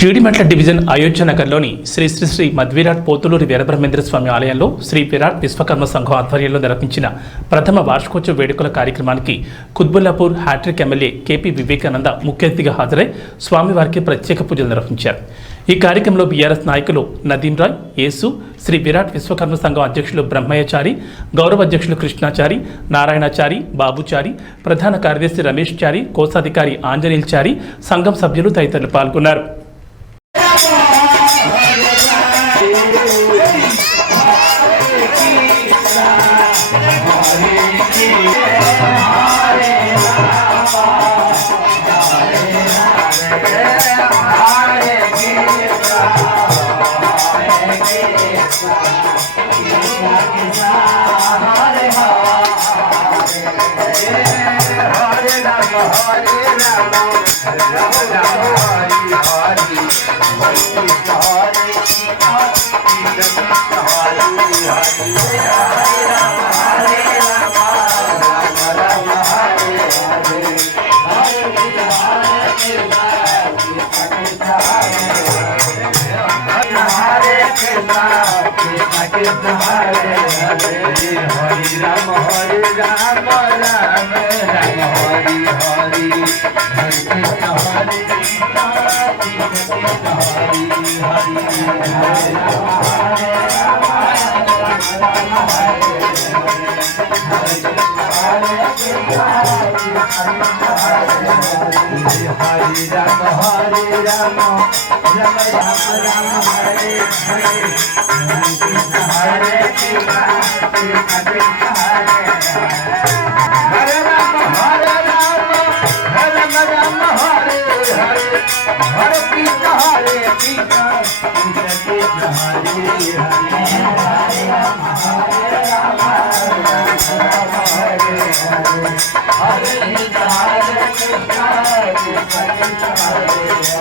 జీడిమెట్ల డివిజన్ అయోధ్య నగర్లోని శ్రీ శ్రీ శ్రీ మధ్విరాట్ పోతులూరి వీరబ్రహ్మేంద్ర స్వామి ఆలయంలో శ్రీ విరాట్ విశ్వకర్మ సంఘం ఆధ్వర్యంలో నిర్వహించిన ప్రథమ వార్షికోత్సవ వేడుకల కార్యక్రమానికి Quthbullapur hattrick MLA KP Vivekananda ముఖ్య అతిథిగా హాజరై స్వామివారికి ప్రత్యేక పూజలు నిర్వహించారు. ఈ కార్యక్రమంలో బీఆర్ఎస్ నాయకులు నదీం రాయ్, యేసు, శ్రీ విరాట్ విశ్వకర్మ సంఘం అధ్యక్షులు బ్రహ్మయ్యచారి, గౌరవ అధ్యక్షులు కృష్ణాచారి, నారాయణచారి, బాబుచారి, ప్రధాన కార్యదర్శి రమేష్ చారి, కోశాధికారి ఆంజనేయుల్ చారి, సంఘం సభ్యులు తదితరులు పాల్గొన్నారు. Hare